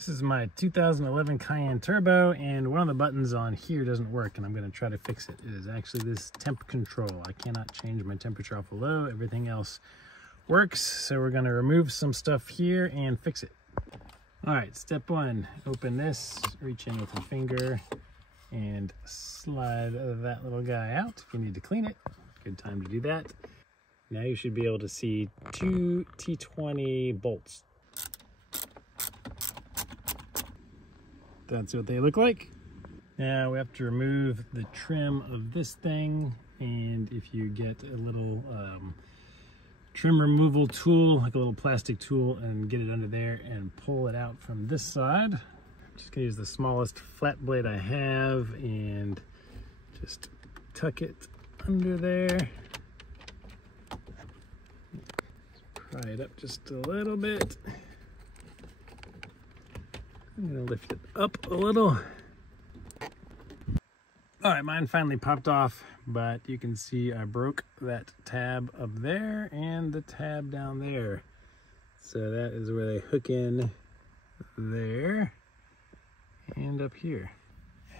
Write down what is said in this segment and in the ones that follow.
This is my 2011 Cayenne Turbo, and one of the buttons on here doesn't work, and I'm going to try to fix it. It is actually this temp control. I cannot change my temperature off of low. Everything else works, so we're going to remove some stuff here and fix it. All right, step one, open this, reach in with your finger, and slide that little guy out. If you need to clean it, good time to do that. Now you should be able to see two T20 bolts. That's what they look like. Now we have to remove the trim of this thing, and if you get a little trim removal tool, like a little plastic tool, and get it under there and pull it out from this side. I'm just gonna use the smallest flat blade I have and just tuck it under there. Pry it up just a little bit. I'm gonna lift it up a little. All right, mine finally popped off, but you can see I broke that tab up there and the tab down there. So that is where they hook in there and up here.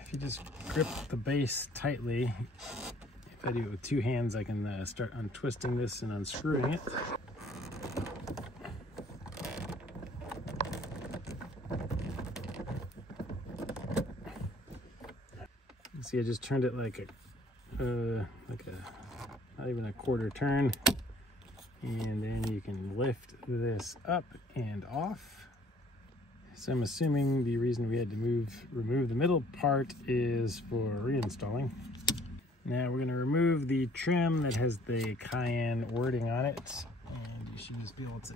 If you just grip the base tightly, if I do it with two hands, I can start untwisting this and unscrewing it. See, I just turned it like a not even a quarter turn, and then you can lift this up and off. So I'm assuming the reason we had to remove the middle part is for reinstalling. Now we're going to remove the trim that has the Cayenne wording on it, and you should just be able to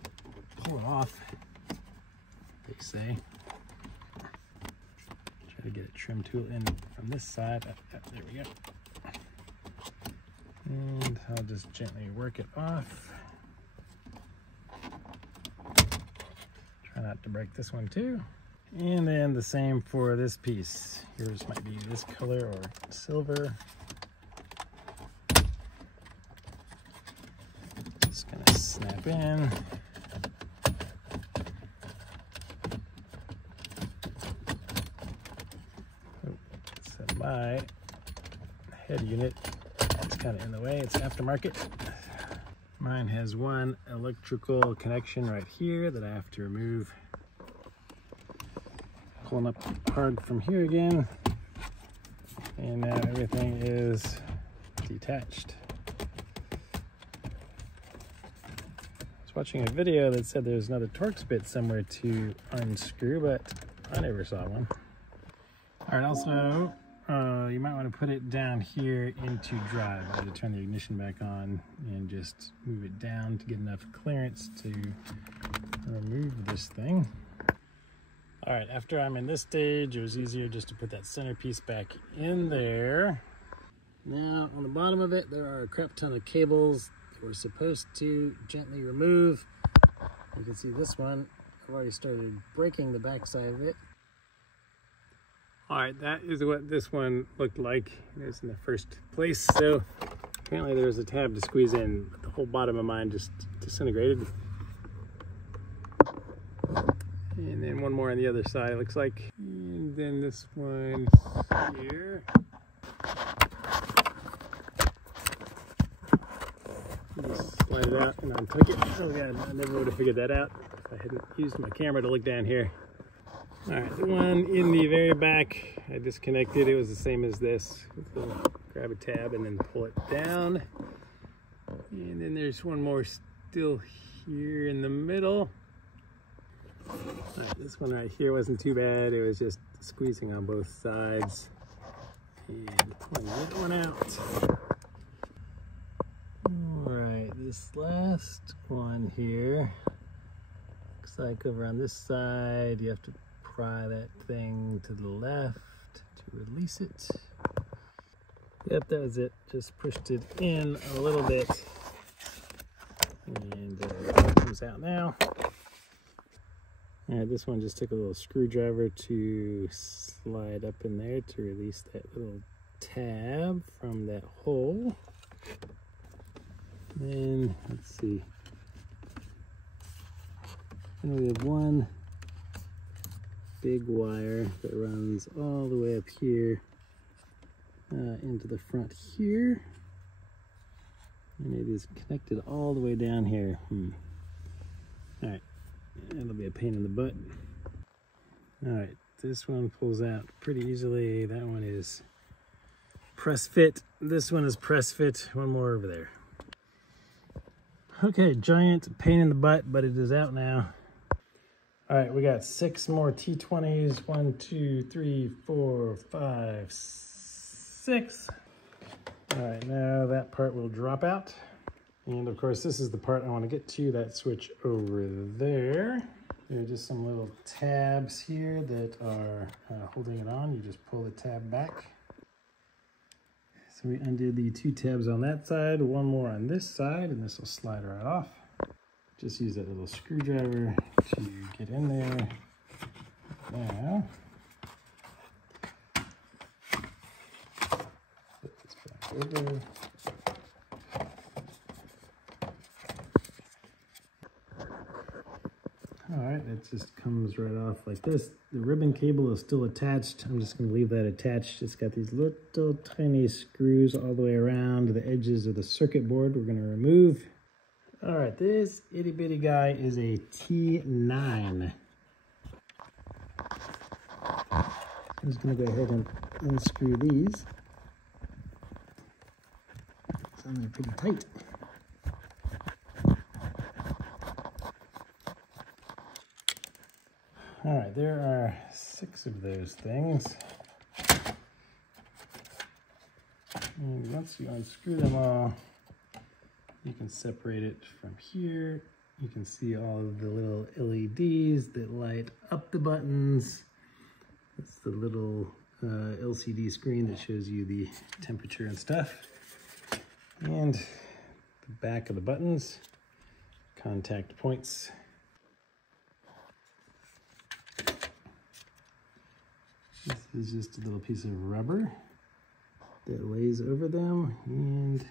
pull it off, they say. To get a trim tool in from this side. There we go. And I'll just gently work it off. Try not to break this one too. And then the same for this piece. Yours might be this color or silver. Just gonna snap in. My head unit is kind of in the way. It's aftermarket. Mine has one electrical connection right here that I have to remove. Pulling up hard from here again, and now everything is detached. I was watching a video that said there's another Torx bit somewhere to unscrew, but I never saw one. All right, also you might want to put it down here into drive. I had to turn the ignition back on and just move it down to get enough clearance to remove this thing. All right, after I'm in this stage, it was easier just to put that centerpiece back in there. Now, on the bottom of it, there are a crap ton of cables that we're supposed to gently remove. You can see this one, I've already started breaking the backside of it. All right, that is what this one looked like. It was in the first place. So apparently there was a tab to squeeze in, but the whole bottom of mine just disintegrated. And then one more on the other side, it looks like. And then this one here. Just slide it out and untuck it. Oh God, I never would have figured that out if I hadn't used my camera to look down here. All right, the one in the very back, I disconnected. It was the same as this. So grab a tab and then pull it down. And then there's one more still here in the middle. All right, this one right here wasn't too bad. It was just squeezing on both sides and pulling the other one out. All right, this last one here, looks like over on this side, you have to pry that thing to the left to release it. Yep, that was it. Just pushed it in a little bit, and it comes out now. All right, this one just took a little screwdriver to slide up in there to release that little tab from that hole. Then let's see. And we have one big wire that runs all the way up here into the front here. And it is connected all the way down here. All right, that'll be a pain in the butt. All right, this one pulls out pretty easily. That one is press fit. This one is press fit. One more over there. Okay, giant pain in the butt, but it is out now. All right, we got 6 more T20s. 1, 2, 3, 4, 5, 6. All right, now that part will drop out. And of course, this is the part I want to get to, that switch over there. There are just some little tabs here that are holding it on. You just pull the tab back. So we undid the 2 tabs on that side, 1 more on this side, and this will slide right off. Just use that little screwdriver to get in there. Now, put this back over. All right, it just comes right off like this. The ribbon cable is still attached. I'm just going to leave that attached. It's got these little tiny screws all the way around the edges of the circuit board we're going to remove. All right, this itty bitty guy is a T9. I'm just going to go ahead and unscrew these. So they're pretty tight. All right, there are 6 of those things. And once you unscrew them all, you can separate it from here. You can see all of the little LEDs that light up the buttons. That's the little LCD screen that shows you the temperature and stuff. And the back of the buttons, contact points. This is just a little piece of rubber that lays over them, and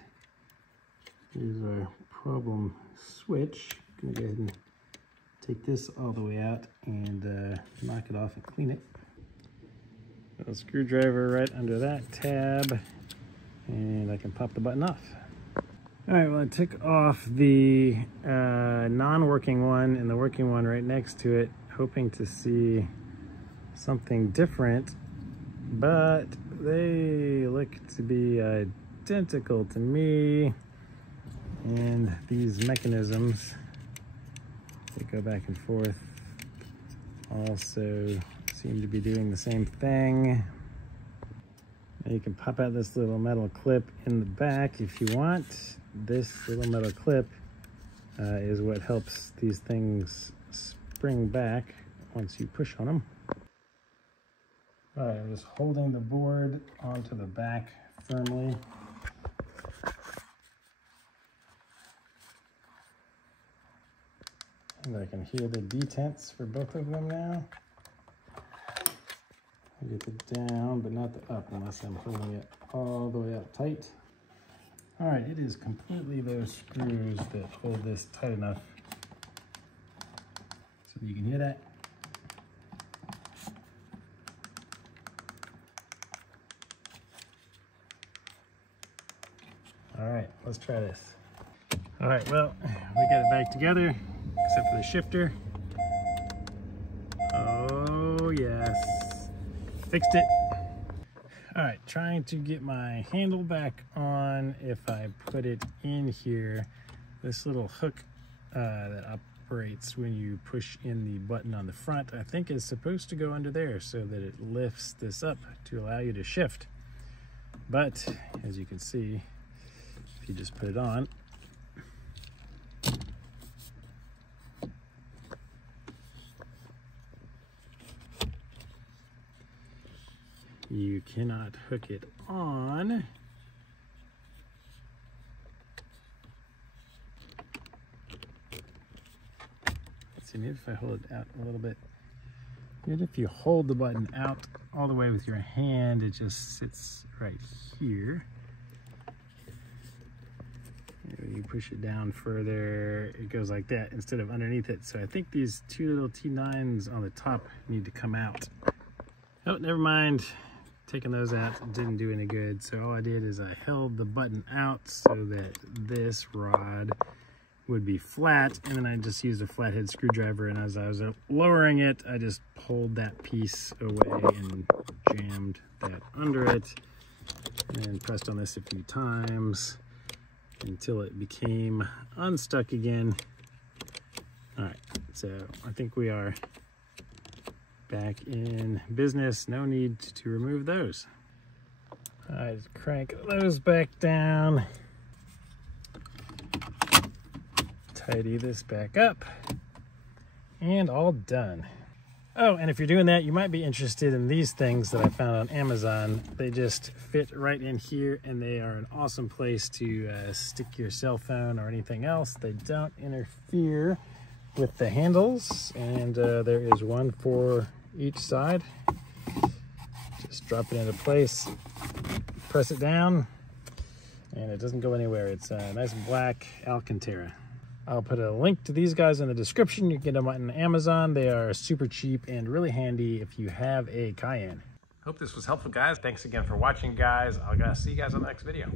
here's our problem switch. I'm gonna go ahead and take this all the way out and knock it off and clean it. A screwdriver right under that tab, and I can pop the button off. All right, well, I took off the non-working one and the working one right next to it, hoping to see something different, but they look to be identical to me. And these mechanisms that go back and forth also seem to be doing the same thing. Now you can pop out this little metal clip in the back if you want. This little metal clip is what helps these things spring back once you push on them. All right, I'm just holding the board onto the back firmly. And I can hear the detents for both of them now. I get the down, but not the up unless I'm holding it all the way up tight. All right, it is completely those screws that hold this tight enough so you can hear that. All right, let's try this. All right, well, we got it back together, except for the shifter. Oh, yes. Fixed it. All right, trying to get my handle back on. If I put it in here, this little hook that operates when you push in the button on the front, I think is supposed to go under there so that it lifts this up to allow you to shift. But as you can see, if you just put it on, you cannot hook it on. See, maybe if I hold it out a little bit. Even if you hold the button out all the way with your hand, it just sits right here. You push it down further, it goes like that instead of underneath it. So I think these two little T9s on the top need to come out. Oh, never mind. Taking those out didn't do any good. So all I did is I held the button out so that this rod would be flat, and then I just used a flathead screwdriver, and as I was lowering it, I just pulled that piece away and jammed that under it, and then pressed on this a few times until it became unstuck again. All right, so I think we are back in business. No need to remove those. I just crank those back down. Tidy this back up, and all done. Oh, and if you're doing that, you might be interested in these things that I found on Amazon. They just fit right in here, and they are an awesome place to stick your cell phone or anything else. They don't interfere with the handles, and there is one for each side. Just drop it into place, press it down, and it doesn't go anywhere. It's a nice black Alcantara. I'll put a link to these guys in the description. You can get them on Amazon. They are super cheap and really handy if you have a Cayenne. Hope this was helpful, guys. Thanks again for watching, guys. I'll see you guys on the next video.